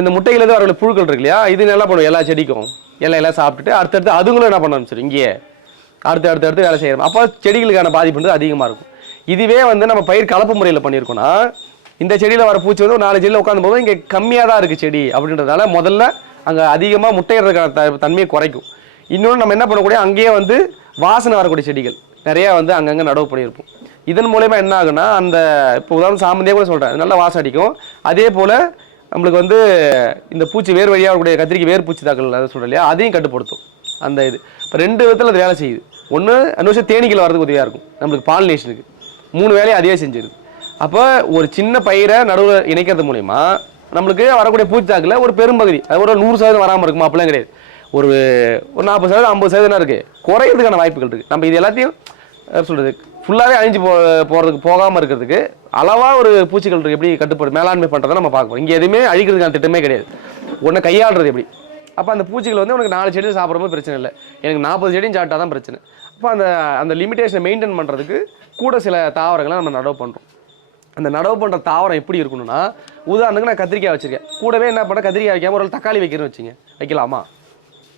இந்த முட்டையிலேருந்து வரக்கூடிய புழுக்கள் இருக்கு இல்லையா? இது என்ன பண்ணுவோம் எல்லா செடிக்கும். எல்லாம் எல்லாம் சாப்பிட்டுட்டு அடுத்தடுத்து அதுங்களும் என்ன பண்ண ஆரம்பிச்சிடும் இங்கேயே. அடுத்து அடுத்து அடுத்து வேலை செய்யணும் அப்போ செடிகளுக்கான பாதிப்புன்றது அதிகமாக இருக்கும். இதுவே வந்து நம்ம பயிர் கலப்பு முறையில் பண்ணியிருக்கோம்னா இந்த செடியில் வர பூச்சி வந்து ஒரு நாலு செடியில் உட்காந்து போது இங்கே கம்மியாக தான் இருக்குது செடி அப்படின்றதால முதல்ல அங்கே அதிகமாக முட்டையிடுறதுக்கான த தன்மையை குறைக்கும். இன்னொன்று நம்ம என்ன பண்ணக்கூடிய அங்கேயே வந்து வாசனை வரக்கூடிய செடிகள். நிறையா வந்து அங்கங்கே நடவு பண்ணியிருப்போம். இதன் மூலயமா என்ன ஆகுனா அந்த இப்போ உதாரணம் சாமந்தியே கூட சொல்கிறேன் நல்ல வாசம் அடிக்கும். அதே போல் நம்மளுக்கு வந்து இந்த பூச்சி வேர் வழியாக வரக்கூடிய கத்திரிக்கை வேர் பூச்சி தாக்கல் அதை சொல்கிறேன் இல்லையா? அதையும் கட்டுப்படுத்தும். அந்த இது. இப்போ ரெண்டு விதத்தில் அது வேலை செய்யுது. ஒன்று அந்த விஷயம் தேனீக்கள் வரதுக்கு உதவியாக இருக்கும். நம்மளுக்கு பாலினேஷனுக்கு மூணு வேலையை அதே செஞ்சிருது. அப்போ ஒரு சின்ன பயிரை நடுவில் இணைக்கிறது மூலயமா நம்மளுக்கு வரக்கூடிய பூச்சாக்கில் ஒரு பெரும்பகுதி அது ஒரு நூறு சதவீதம் வராமல் இருக்குமா? அப்படிலாம் கிடையாது. ஒரு ஒரு நாற்பது சதவீதம் ஐம்பது சதவீதம் இருக்குது குறையிறதுக்கான வாய்ப்புகள் இருக்குது நம்ம இது எல்லாத்தையும் சொல்கிறது ஃபுல்லாகவே அழிஞ்சு போ போகிறதுக்கு போகாமல் இருக்கிறதுக்கு அளவாக ஒரு பூச்சிகள் எப்படி கட்டுப்பாடு மேலாண்மை பண்ணுறதை நம்ம பார்க்கணும். இங்கே எதுவுமே அழிக்கிறதுக்கான திட்டமே கிடையாது. ஒன்று கையாளுறது எப்படி? அப்போ அந்த பூச்சிகள் வந்து உனக்கு நாலு செடி சாப்பிட்றப்போ பிரச்சனை இல்லை. எனக்கு நாற்பது செடியும் சாப்பிட்டா தான் பிரச்சனை. அப்போ அந்த அந்த லிமிட்டேஷனை மெயின்டைன் பண்ணுறதுக்கு கூட சில தாவரங்களை நம்ம நடவு பண்ணுறோம் அந்த நடவு பண்ணுற தாவரம் எப்படி இருக்கணும்னா உதாரணத்துக்கு நான் கத்திரிக்காய் வச்சுருக்கேன். கூடவே என்ன பண்ண கத்திரிக்காய் வைக்காமல் ஒரு தக்காளி வைக்கிறேன்னு வச்சுங்க. வைக்கலாமா?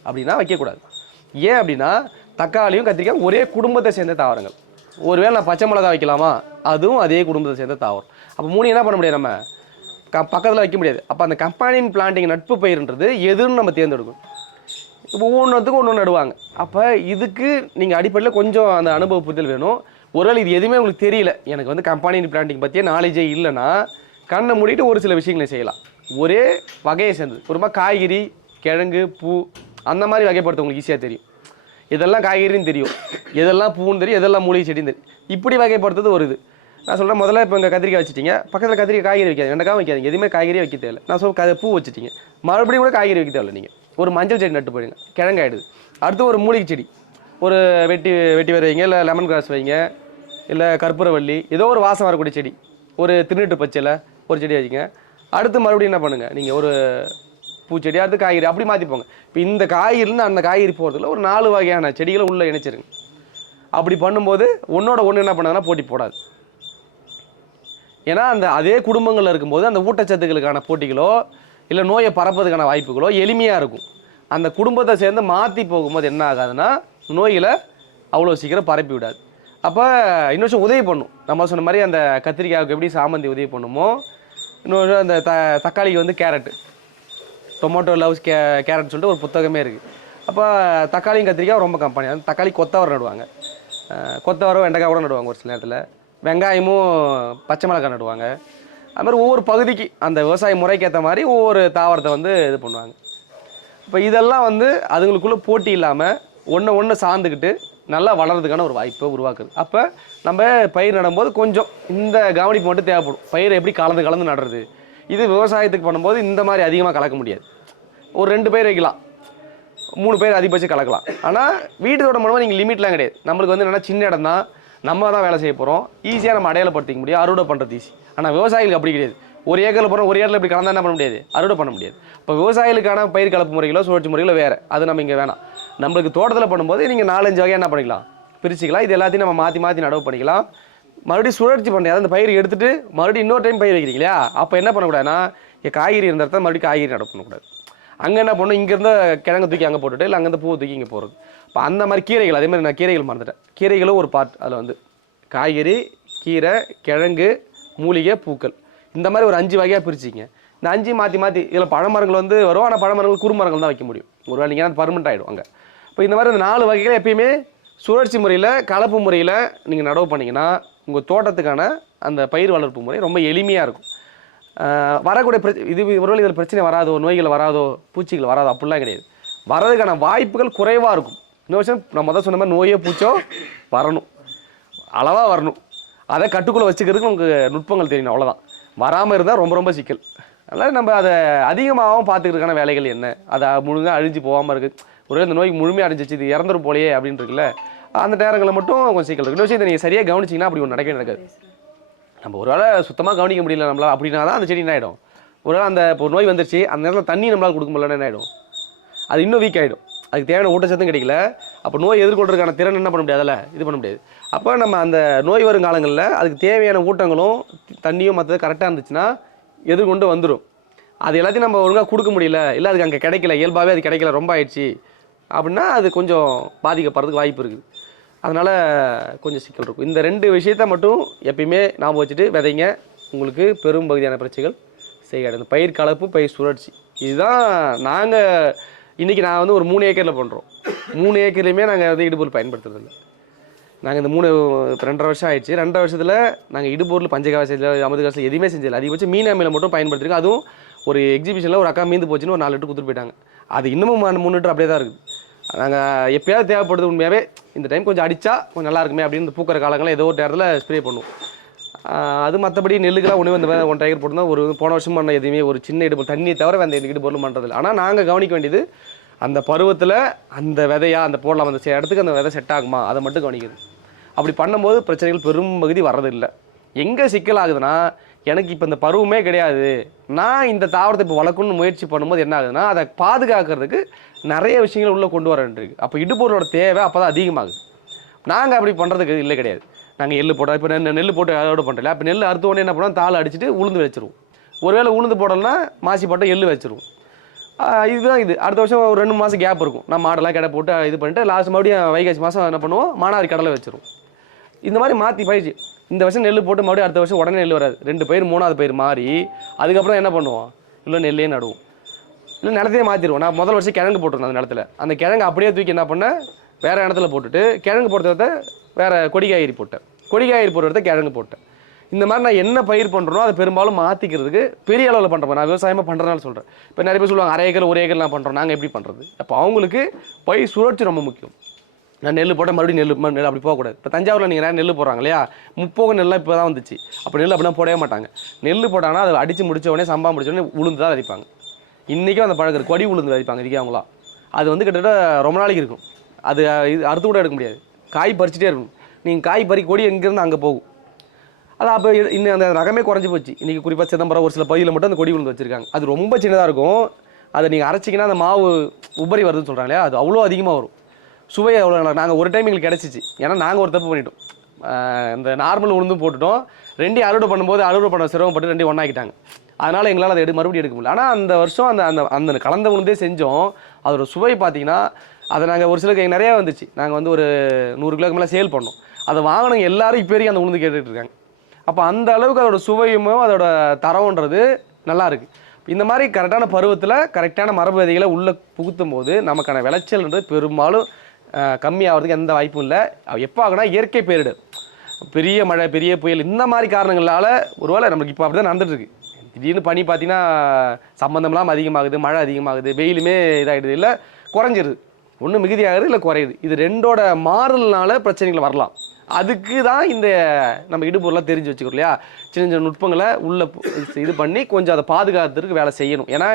அப்படின்னா வைக்கக்கூடாது. ஏன் அப்படின்னா தக்காளியும் கத்திரிக்காய் ஒரே குடும்பத்தை சேர்ந்த தாவரங்கள். ஒருவேளை நான் பச்சை மிளகா வைக்கலாமா? அதுவும் அதே குடும்பத்தை சேர்ந்த தாவரம். அப்போ மூணு என்ன பண்ண முடியாது நம்ம? க பக்கத்தில் வைக்க முடியாது. அப்போ அந்த கம்பானியன் பிளான்டிங் நட்பு பயிர்ன்றது எதுன்னு நம்ம தேர்ந்தெடுக்கணும். இப்போ ஒவ்வொன்றுத்துக்கும் ஒன்று நடுவாங்க. அப்போ இதுக்கு நீங்கள் அடிப்படையில் கொஞ்சம் அந்த அனுபவ புரிதல் வேணும். ஒருவேளை இது எதுவுமே உங்களுக்கு தெரியல. எனக்கு வந்து கம்பானியன் பிளான்டிங் பற்றிய நாலேஜே இல்லைன்னா கண்ணை மூடிட்டு ஒரு சில விஷயங்களை செய்யலாம். ஒரே வகையை சேர்ந்தது. ஒரு மாதிரி காய்கறி கிழங்கு பூ அந்த மாதிரி வகைப்படுத்த உங்களுக்கு ஈஸியாக தெரியும். இதெல்லாம் காய்கறின்னு தெரியும். எதெல்லாம் பூன்னு தெரியும் எதெல்லாம் மூலிகை செடின்னு தெரியும். இப்படி வகைப்படுத்துறது ஒரு இது. நான் சொல்கிறேன் முதல்ல இப்போ இங்கே கத்திரிக்காய் வச்சிட்டீங்க. பக்கத்தில் கத்திரிக்காய் காய்கறி வைக்காது வெண்டைக்காய் வைக்காதீங்க. எதுவுமே காய்கறி வைக்க தேவையில்ல. நான் சொல்ல பூ வச்சிட்டீங்க. மறுபடியும் கூட காய்கறி வைக்க தேவையில்ல நீங்கள் ஒரு மஞ்சள் செடி நட்டு போயிடுங்க கிழங்காயிடுது. அடுத்து ஒரு மூலிகை செடி. ஒரு வெட்டி வெட்டி வேறு வைங்க இல்லை லெமன் கிராஸ் வைங்க இல்லை கற்பூரவள்ளி ஏதோ ஒரு வாசம் வரக்கூடிய செடி. ஒரு திருநெட்டு பச்சையில் ஒரு செடி வச்சுங்க. அடுத்து மறுபடியும் என்ன பண்ணுங்கள் நீங்கள் ஒரு பூச்செடி அடுத்து காய்கறி அப்படி மாற்றிப்போங்க இப்போ இந்த காய்கறிலேருந்து அந்த காய்கறி போகிறதுல ஒரு நாலு வகையான செடிகளை உள்ளே இணைச்சிருங்க. அப்படி பண்ணும்போது ஒன்றோட ஒன்று என்ன பண்ணாங்கன்னா போட்டி போடாது. ஏன்னா அந்த அதே குடும்பங்களில் இருக்கும்போது அந்த ஊட்டச்சத்துக்களுக்கான போட்டிகளோ இல்லை நோயை பரப்பதுக்கான வாய்ப்புகளோ எளிமையாக இருக்கும். அந்த குடும்பத்தை சேர்ந்து மாற்றி போகும்போது என்ன ஆகாதுன்னா நோய்களை அவ்வளோ சீக்கிரம் பரப்பி விடாது. அப்போ இன்னொரு உதவி பண்ணும். நம்ம சொன்ன மாதிரி அந்த கத்திரிக்காய்க்கு எப்படி சாமந்தி உதவி பண்ணுமோ இன்னொரு அந்த த தக்காளிக்கு வந்து கேரட்டு. டொமேட்டோ லவ்ஸ் கே கேரட்னு சொல்லிட்டு ஒரு புத்தகமே இருக்குது அப்போ தக்காளியும் கத்திரிக்காய் ரொம்ப கம்பெனி அது தக்காளி கொத்தவரம் நடுவாங்க. கொத்தவரம் வெண்டைக்காய் கூட நடுவாங்க ஒரு சில நேரத்தில். வெங்காயமும் பச்சை மிளகாய் நடுவாங்க. அது மாதிரி ஒவ்வொரு பகுதிக்கு அந்த விவசாய முறைக்கு ஏற்ற மாதிரி ஒவ்வொரு தாவரத்தை வந்து இது பண்ணுவாங்க. இப்போ இதெல்லாம் வந்து அதுங்களுக்குள்ளே போட்டி இல்லாமல் ஒன்று ஒன்று சார்ந்துக்கிட்டு நல்லா வளர்றதுக்கான ஒரு வாய்ப்பை உருவாக்குது. அப்போ நம்ம பயிர் நடும்போது கொஞ்சம் இந்த கவனிப்பு மட்டும் தேவைப்படும். பயிரை எப்படி கலந்து கலந்து நடுறது? இது விவசாயத்துக்கு பண்ணும்போது இந்த மாதிரி அதிகமாக கலக்க முடியாது. ஒரு ரெண்டு பேர் வைக்கலாம். மூணு பேர் அதிகபட்சம் கலக்கலாம். ஆனால் வீட்டு தோட்டம் பண்ணும்போது நீங்கள் லிமிட்லாம் கிடையாது. நம்மளுக்கு வந்து என்னென்னா சின்ன இடம் தான் நம்ம தான் வேலை செய்ய போகிறோம் ஈஸியாக நம்ம அடையாளப்படுத்திக்க முடியும். அறுவடை பண்ணுறது ஈஸி ஆனால் விவசாயிகளுக்கு அப்படி கிடையாது. ஒரு ஏக்கரில் போகிறோம் ஒரு ஏக்கரில் இப்படி கலந்தால் என்ன பண்ண முடியாது? அறுவடை பண்ண முடியாது. இப்போ விவசாயிகளுக்கான பயிர் கலப்பு முறைகளோ சுழற்சி முறைகளோ வேறு. அது நம்ம இங்கே வேணாம். நம்மளுக்கு தோட்டத்தில் பண்ணும்போது நீங்கள் நாலஞ்சு வகையாக என்ன பண்ணிக்கலாம்? பிரிச்சுக்கலாம். இது எல்லாத்தையும் நம்ம மாற்றி மாற்றி நடவு பண்ணிக்கலாம். மறுபடியும் சுழற்சி பண்ணி. அதாவது அந்த பயிர் எடுத்துட்டு மறுபடியும் இன்னொரு டைம் பயிர் வைக்கிறீங்க இல்லையா? அப்போ என்ன பண்ணக்கூடாதுன்னா காய்கறி இருந்த இடத்துல மறுபடியும் காய்கறி நட பண்ணக்கூடாது. அங்கே என்ன பண்ணணும்? இங்கேருந்து கிழங்கு தூக்கி அங்கே போட்டுட்டு இல்லை அங்கேருந்து பூ தூக்கி இங்கே போகிறது இப்போ அந்த மாதிரி கீரைகள் அதே மாதிரி நான் கீரைகள் மறந்துட்டேன். கீரைகளும் ஒரு பார்ட் அதில் வந்து. காய்கறி கீரை கிழங்கு மூலிகை பூக்கள். இந்த மாதிரி ஒரு அஞ்சு வகையாக பிரிச்சிங்க. இந்த அஞ்சு மாற்றி மாற்றி இதில் பழமரங்கள் வந்து வரும். ஆனால் பழமரங்கள் குறுமரங்கள் தான் வைக்க முடியும். ஒருவேளை நீங்கள் பர்மனெண்ட் ஆகிடும் அங்கே. இப்போ இந்த மாதிரி இந்த நாலு வகைகளை எப்பயுமே சுழற்சி முறையில் கலப்பு முறையில் நீங்கள் நடவு பண்ணிங்கன்னா உங்கள் தோட்டத்துக்கான அந்த பயிர் வளர்ப்பு முறை ரொம்ப எளிமையாக இருக்கும். வரக்கூடிய பிரச்சனை இது ஒருவேளை இதில் பிரச்சனை வராதோ நோய்கள் வராதோ பூச்சிகள் வராதோ அப்படிலாம் கிடையாது. வரதுக்கான வாய்ப்புகள் குறைவாக இருக்கும். இன்னொரு விஷயம் நம்ம தான் சொன்ன மாதிரி நோயோ பூச்சோ வரணும். அளவாக வரணும். அதை கட்டுக்குள்ளே வச்சுக்கிறதுக்கு நமக்கு நுட்பங்கள் தெரியணும் அவ்வளோதான் வராமல் இருந்தால் ரொம்ப ரொம்ப சிக்கல். அதனால் நம்ம அதை அதிகமாகவும் பார்த்துக்கிறதுக்கான வேலைகள் என்ன? அதை முழுங்காக அழிஞ்சு போகாமல் இருக்குது ஒருவேளை இந்த நோய்க்கு முழுமையாக அழிஞ்சிச்சு இது இறந்துரும் போலையே அப்படின்னு இருக்குல்ல. அந்த நேரங்களில் மட்டும் கொஞ்சம் சிக்கல் இருக்கு இன்னொரு விஷயம் இதை நீங்கள் சரியாக கவனிச்சிங்கன்னா அப்படி ஒன்று நடக்கவே நடக்காது. நம்ம ஒரு வேளை சுத்தமாக கவனிக்க முடியல நம்மளால் அப்படின்னா தான் அந்த செடி என்ன ஆகிடும் ஒரு வேளை அந்த இப்போ நோய் வந்துருச்சு அந்த நேரத்தில் தண்ணி நம்மளால் கொடுக்க முடியலன்னா என்ன ஆகிடும் அது இன்னும் வீக் ஆகிடும் அதுக்கு தேவையான ஊட்டச்சத்தும் கிடைக்கல. அப்போ நோய் எதிர்கொள்றதுக்கான திறன் என்ன பண்ண முடியாதுல்ல? இது பண்ண முடியாது. அப்போ நம்ம அந்த நோய் வரும் காலங்களில் அதுக்கு தேவையான ஊட்டங்களும் தண்ணியும் மற்றது கரெக்டாக இருந்துச்சுன்னா எதிர்கொண்டு வந்துடும் அது எல்லாத்தையும் நம்ம ஒழுங்காக கொடுக்க முடியல இல்லை அதுக்கு அங்கே கிடைக்கல இயல்பாகவே அது கிடைக்கல ரொம்ப ஆயிடுச்சு அப்படின்னா அது கொஞ்சம் பாதிக்கப்படுறதுக்கு வாய்ப்பு இருக்குது. அதனால் கொஞ்சம் சிக்கல் இருக்கும். இந்த ரெண்டு விஷயத்த மட்டும் எப்பயுமே ஞாபகம் வச்சுட்டு விதைங்க. உங்களுக்கு பெரும் பகுதியான பிரச்சனைகள் செய்யாது. இந்த பயிர் கலப்பு பயிர் சுழற்சி. இதுதான் நாங்கள் இன்றைக்கி நான் வந்து ஒரு மூணு ஏக்கரில் பண்ணுறோம் மூணு ஏக்கர்லையுமே நாங்கள் வந்து இடுபொருள் பயன்படுத்துறதில்ல நாங்கள் இந்த மூணு இப்போ ரெண்டரை வருஷம் ஆயிடுச்சு. ரெண்டரை வருஷத்தில் நாங்கள் இடுபொருள் பஞ்சகாவ செஞ்சல அமது காசில் எதுவுமே செஞ்சதில்லை. அதிகபட்சம் மீன் அமில மட்டும் பயன்படுத்திருக்கோம். அதுவும் ஒரு எக்ஸிபிஷனில் ஒரு அக்கா மீந்து போச்சுன்னு ஒரு நாலு லிட்டர் கொடுத்துட்டு போயிட்டாங்க. அது இன்னமும் மூணு லிட்டர் அப்படியே தான் இருக்குது. நாங்கள் எப்பயாவது தேவைப்படுது உண்மையாகவே இந்த டைம் கொஞ்சம் அடித்தா கொஞ்சம் நல்லா இருக்குமே அப்படின்னு பூக்கிற காலங்களில் ஏதோ ஒரு நேரத்தில் ஸ்ப்ரே பண்ணுவோம். அது மற்றபடி நெல்லுக்கெல்லாம் ஒன்று இந்த ஒன் டேக்கர் போட்டு ஒரு போன வருஷம் பண்ண எதுவுமே ஒரு சின்ன இடுப்பு தண்ணியை தவிர அந்த இடுபொருளும் பண்ணுறதில்ல ஆனால் நாங்கள் கவனிக்க வேண்டியது அந்த பருவத்தில் அந்த விதையா அந்த போடலாம் அந்த இடத்துக்கு அந்த விதை செட் ஆகுமா? அதை மட்டும் கவனிக்குது அப்படி பண்ணும்போது பிரச்சனைகள் பெரும் பகுதி வர்றதில்லை. எங்கே சிக்கல் ஆகுதுன்னா எனக்கு இப்போ இந்த பருவமே கிடையாது. நான் இந்த தாவரத்தை இப்போ வளர்க்கணும்னு முயற்சி பண்ணும்போது என்ன ஆகுதுன்னா அதை பாதுகாக்கிறதுக்கு நிறைய விஷயங்கள் உள்ளே கொண்டு வரேன்ருக்கு அப்போ இடுபொருளோட தேவை அப்போ தான் அதிகமாகுது. நாங்கள் அப்படி பண்ணுறதுக்கு இல்லை கிடையாது. நாங்கள் எள்ளு போட்டால் இப்போ நெல் நெல் போட்டு அறுவடை பண்ணுறல அப்போ நெல் அறுத்த உடனே என்ன பண்ணுவோம் தாள் அடிச்சுட்டு உளுந்து வச்சிருவோம். ஒருவேளை உளுந்து போடலைன்னா மாசி போட்டால் எள்ளு வச்சிருவோம். இதுதான் இது. அடுத்த வருஷம் ஒரு ரெண்டு மாதம் கேப் இருக்கும். நம்ம மாடெல்லாம் கடை போட்டு இது பண்ணிட்டு லாஸ்ட் மறுபடியும் வைகாசி மாதம் என்ன பண்ணுவோம் மானாவாரி கடலை வச்சிருவோம். இந்த மாதிரி மாற்றி பயிற்சி. இந்த வருஷம் நெல் போட்டு மறுபடியும் அடுத்த வருஷம் உடனே நெல் வராது. ரெண்டு பயிர் மூணாவது பயிர் மாறி அதுக்கப்புறம் என்ன பண்ணுவோம்? இல்லை நெல்லே நடுவோம். இல்லை நிலத்தையே மாற்றிடுவோம் நான் முதல் வருஷம் கிழங்கு போட்டிருந்தேன் அந்த நிலத்துல. அந்த கிழங்கு அப்படியே தூக்கி என்ன பண்ணேன்? வேறு இடத்துல போட்டுட்டு கிழங்கு போட்டதை வேறு கொடிக்காய்கறி போட்டேன். கொடிக்காய்கறி போடுறத கிழங்கு போட்டேன். இந்த மாதிரி நான் என்ன பயிர் பண்ணுறனோ அதை பெரும்பாலும் மாற்றிக்கிறதுக்கு பெரிய அளவில் பண்ணுறேன் நான் விவசாயமாக பண்ணுறதுனால சொல்கிறேன் இப்போ நிறைய பேர் சொல்லுவாங்க அரை ஏக்கர் ஒரு ஏக்கர் நான் பண்ணுறோம் நாங்கள் எப்படி பண்ணுறது அப்போ அவங்களுக்கு பயிர் சுழற்சி ரொம்ப முக்கியம். நான் நெல் போட்டால் மறுபடியும் நெல் நெல் அப்படி போகக்கூடாது. இப்போ தஞ்சாவூரில் நீங்கள் நிறைய நெல் போடுறாங்க இல்லையா? முப்போக நெல்லாம் இப்போ தான் வந்துச்சு. அப்போ நெல் அப்படிலாம் போடவே மாட்டாங்க. நெல் போட்டாங்கன்னா அதை அடித்து முடிச்ச உடனே சம்பா முடிச்ச உடனே உளுந்து தான் அடிப்பாங்க இன்றைக்கும் அந்த பழக்கம் கொடி உளுந்து அடிப்பாங்க இதுக்கே அவங்களா. அது வந்து கிட்டத்தட்ட ரொம்ப நாளைக்கு இருக்கும். அது இது அறுத்து கூட எடுக்க முடியாது. காய் பறிச்சுட்டே இருக்கும் நீங்கள் காய் பறி கொடி எங்கேருந்து அங்கே போகும்? அது அப்போ இன்னும் அந்த ரகமே குறைஞ்சி போச்சு. இன்றைக்கி குறிப்பாக சிதம்பரம் ஒரு சில பகுதியில் மட்டும் அந்த கொடி உளுந்து வச்சுருக்காங்க. அது ரொம்ப சின்னதாக இருக்கும். அதை நீங்கள் அரைச்சிங்கன்னா அந்த மாவு உபரி வருதுன்னு சொல்கிறாங்களே அது அவ்வளோ அதிகமாக வரும். சுவை அவ்வளோ நல்லா நாங்கள் ஒரு டைம் எங்களுக்கு கிடச்சிச்சு. ஏன்னா நாங்கள் ஒரு தப்பு பண்ணிட்டோம். இந்த நார்மல் உளுந்தும் போட்டுட்டோம். ரெண்டையும் அறுவடை பண்ணும்போது அறுவடை பண்ண சிரமப்பட்டு ரெண்டையும் ஒன்றாக்கிட்டாங்க அதனால் எங்களால் அதை எடு மறுபடியும் எடுக்க முடியல. ஆனால் அந்த வருஷம் அந்த அந்த அந்த கலந்த உளுந்தே செஞ்சோம். அதோட சுவை பார்த்தீங்கன்னா அதை நாங்கள் ஒரு சிலருக்கு எங்கள் நிறையா வந்துச்சு. நாங்கள் வந்து ஒரு நூறு கிலோக்கு மேலே சேல் பண்ணோம். அதை வாங்கினவங்க எல்லாரும் இப்போ வரைக்கும் அந்த உளுந்து கேட்டுட்ருக்காங்க அப்போ அந்த அளவுக்கு அதோட சுவையும் அதோட தரம்ன்றது நல்லாயிருக்கு இந்த மாதிரி கரெக்டான பருவத்தில் கரெக்டான மரபு விதைகளை உள்ளே புகுத்தும் போது நமக்கான விளைச்சல்ன்றது பெரும்பாலும் கம்மியாகிறதுக்கு எந்த வாய்ப்பும் இல்லை. எப்போ ஆகுனா இயற்கை பேரிடர் பெரிய மழை பெரிய புயல் இந்த மாதிரி காரணங்களால் ஒருவேளை நமக்கு இப்போ அப்படி தான் நடந்துட்டுருக்கு. திடீர்னு பனி பார்த்தீங்கன்னா சம்மந்தம்லாம் அதிகமாகுது மழை அதிகமாகுது வெயிலுமே இதாகிடுது இல்லை குறைஞ்சிருது. ஒன்று மிகுதியாகுது இல்லை குறையுது. இது ரெண்டோட மாறல்னால பிரச்சனைகள் வரலாம். அதுக்கு தான் இந்த நம்ம இடுபொருளாக தெரிஞ்சு வச்சுக்கிறோம் இல்லையா? சின்ன சின்ன நுட்பங்களை உள்ளே இது பண்ணி கொஞ்சம் அதை பாதுகாத்துறதுக்கு வேலை செய்யணும். ஏன்னா